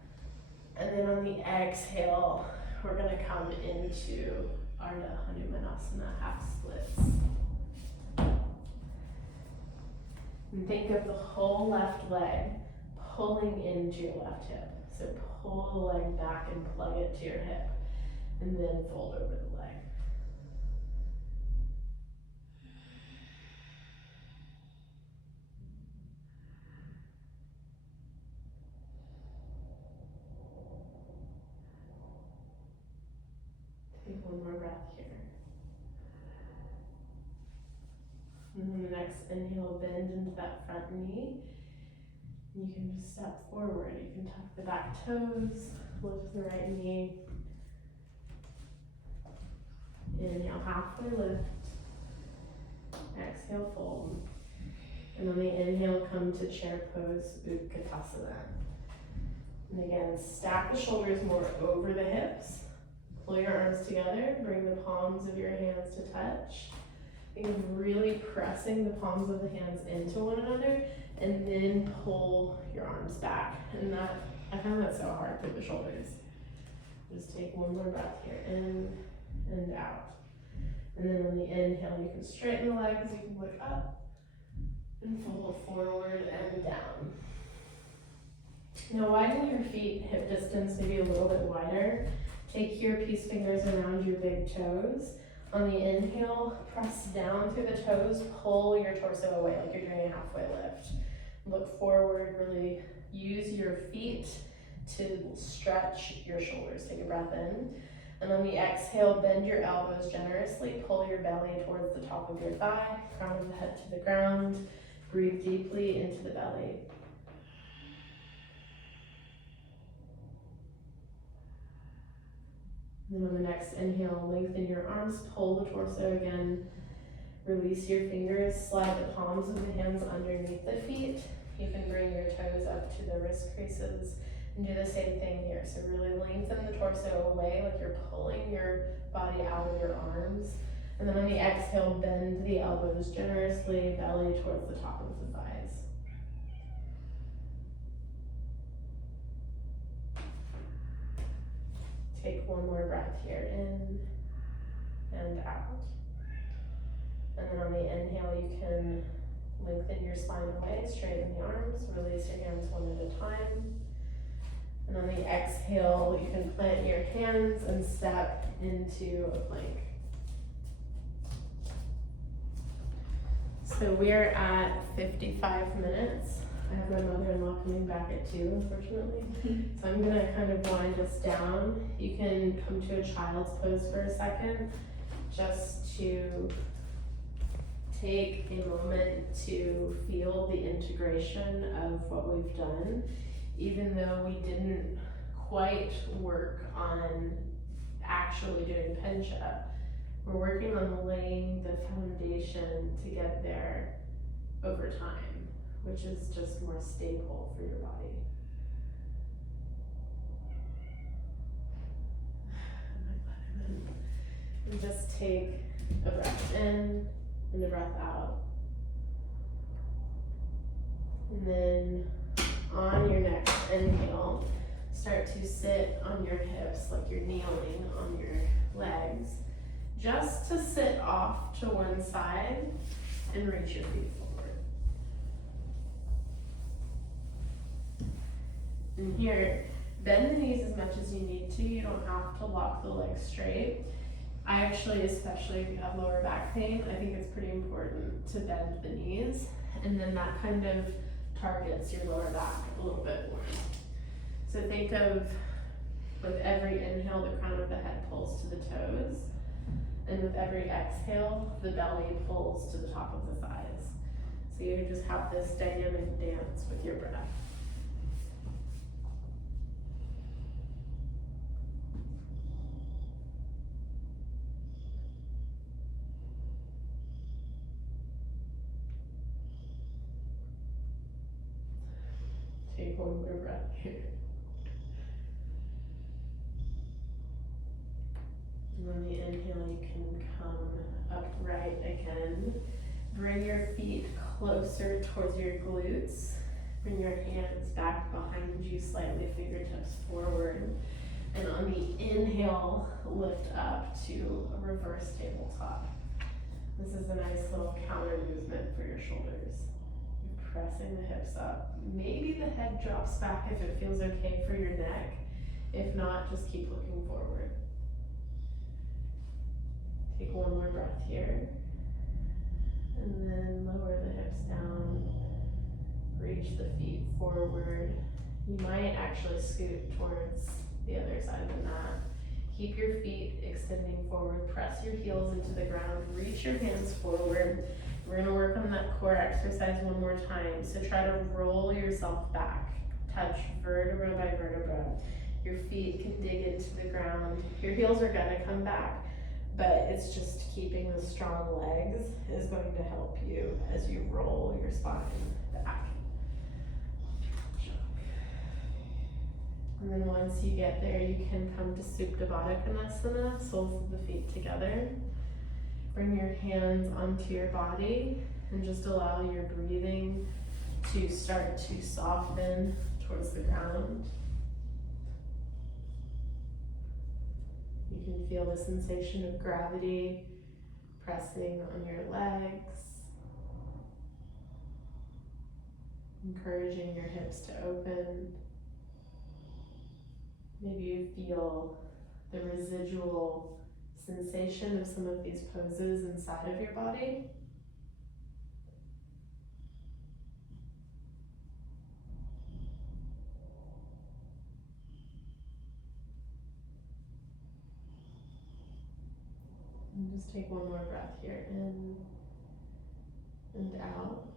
And then on the exhale, we're gonna come into Ardha Hanumanasana, half splits. And think of the whole left leg pulling into your left hip. So pull the leg back and plug it to your hip, and then fold over the leg. Take one more breath here. And then the next inhale, bend into that front knee. You can just step forward. You can tuck the back toes, lift the right knee. Inhale, halfway lift. Exhale, fold. And on the inhale, come to chair pose, Utkatasana. And again, stack the shoulders more over the hips. Pull your arms together, bring the palms of your hands to touch. Think of really pressing the palms of the hands into one another, and then pull your arms back. And that, I found that so hard through the shoulders. Just take one more breath here, in and out. And then on the inhale, you can straighten the legs, you can look up, and fold forward and down. Now widen your feet, hip distance maybe a little bit wider. Take your peace fingers around your big toes. On the inhale, press down through the toes, pull your torso away like you're doing a halfway lift. Look forward, really use your feet to stretch your shoulders. Take a breath in. And on the exhale, bend your elbows generously, pull your belly towards the top of your thigh, crown of the head to the ground. Breathe deeply into the belly. And then on the next inhale, lengthen your arms, pull the torso again. Release your fingers, slide the palms of the hands underneath the feet. You can bring your toes up to the wrist creases and do the same thing here. So really lengthen the torso away like you're pulling your body out of your arms. And then on the exhale, bend the elbows generously, belly towards the top of the thighs. Take one more breath here, in and out. And then on the inhale, you can lengthen your spine away, straighten the arms, release your hands one at a time. And on the exhale, you can plant your hands and step into a plank. So we're at 55 minutes. I have my mother-in-law coming back at 2, unfortunately. So I'm gonna kind of wind us down. You can come to a child's pose for a second, just to take a moment to feel the integration of what we've done, even though we didn't quite work on actually doing Pincha. We're working on laying the foundation to get there over time, which is just more stable for your body. And just take a breath in and a breath out. And then on your next inhale, start to sit on your hips like you're kneeling on your legs, just to sit off to one side and reach your feet forward. And here, bend the knees as much as you need to. You don't have to lock the legs straight. I actually, especially if you have lower back pain, I think it's pretty important to bend the knees, and then that kind of targets your lower back a little bit more. So think of, with every inhale, the crown of the head pulls to the toes, and with every exhale, the belly pulls to the top of the thighs. So you just have this dynamic dance with your breath. Take one more breath here. And on the inhale, you can come upright again. Bring your feet closer towards your glutes. Bring your hands back behind you slightly, fingertips forward. And on the inhale, lift up to a reverse tabletop. This is a nice little counter movement for your shoulders. Pressing the hips up. Maybe the head drops back if it feels okay for your neck. If not, just keep looking forward. Take one more breath here. And then lower the hips down. Reach the feet forward. You might actually scoot towards the other side of the mat. Keep your feet extending forward. Press your heels into the ground. Reach your hands forward. We're gonna work on that core exercise one more time. So try to roll yourself back. Touch vertebra by vertebra. Your feet can dig into the ground. Your heels are gonna come back, but it's just keeping the strong legs is going to help you as you roll your spine back. And then once you get there, you can come to Supta Baddha Konasana, soles of the feet together. Bring your hands onto your body and just allow your breathing to start to soften towards the ground. You can feel the sensation of gravity pressing on your legs, encouraging your hips to open. Maybe you feel the residual sensation of some of these poses inside of your body. And just take one more breath here, in and out.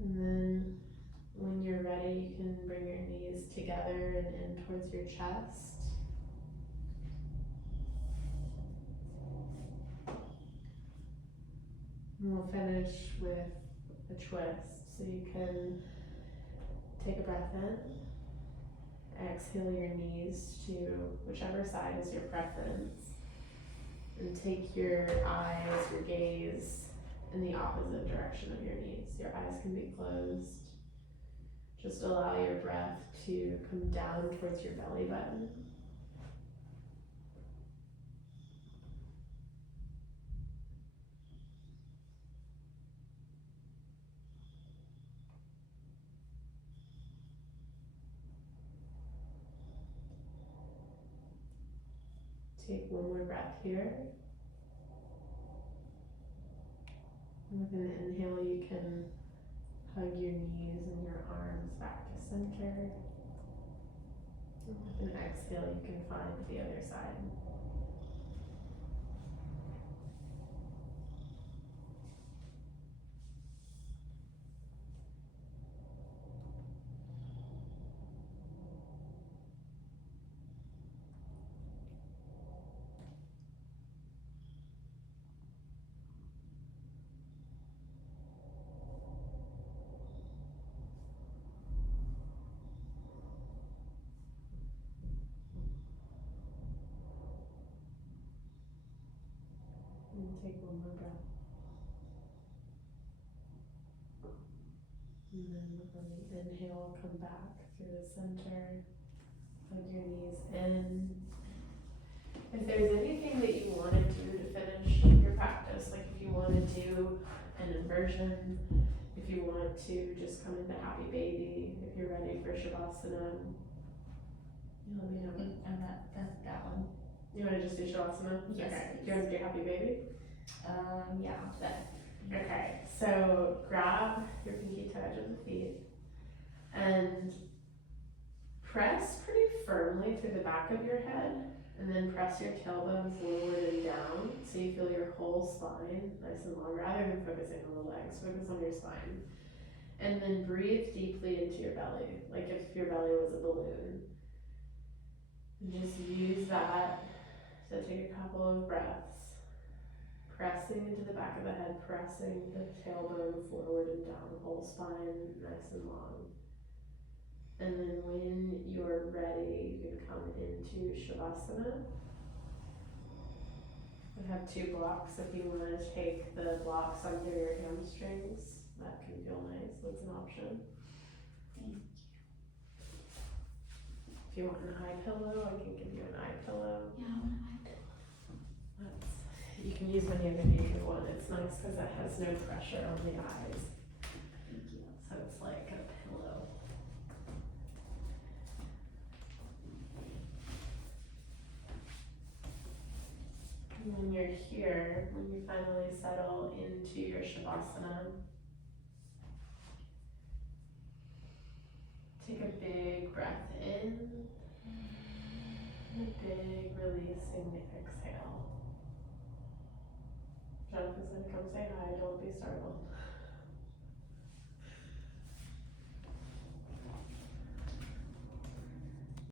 And then when you're ready, you can bring your knees together and in towards your chest. And we'll finish with a twist. So you can take a breath in, exhale your knees to whichever side is your preference, and take your eyes, your gaze in the opposite direction of your knees. Your eyes can be closed. Just allow your breath to come down towards your belly button. Take one more breath here. And with an inhale, you can hug your knees and your arms back to center. And with an exhale, you can find the other side. And take one more breath. And then with an inhale, come back through the center. Hug your knees in. If there's anything that you want to do to finish your practice, like if you want to do an inversion, if you want to just come into happy baby, if you're ready for Shavasana, you let me know. And that one. You want to just do Shavasana? Yes, Okay. please. Do you want to do happy baby? Yeah, that. Okay, so grab your pinky toe edge of the feet and press pretty firmly through the back of your head, and then press your tailbone forward and down so you feel your whole spine nice and long, rather than focusing on the legs. Focus on your spine. And then breathe deeply into your belly, like if your belly was a balloon. And just use that to take a couple of breaths. Pressing into the back of the head, pressing the tailbone forward and down, the whole spine nice and long. And then when you're ready, you can come into Shavasana. We have two blocks. If you want to take the blocks under your hamstrings, that can feel nice. That's an option. Thank you. If you want an eye pillow, I can give you an eye pillow. Yeah, I want an eye pillow. You can use any of you want. It's nice because it has no pressure on the eyes. Thank you. So it's like a pillow. And when you're here, when you finally settle into your Shavasana, take a big breath in, and a big releasing exhale. Jonathan said, come say hi, don't be startled.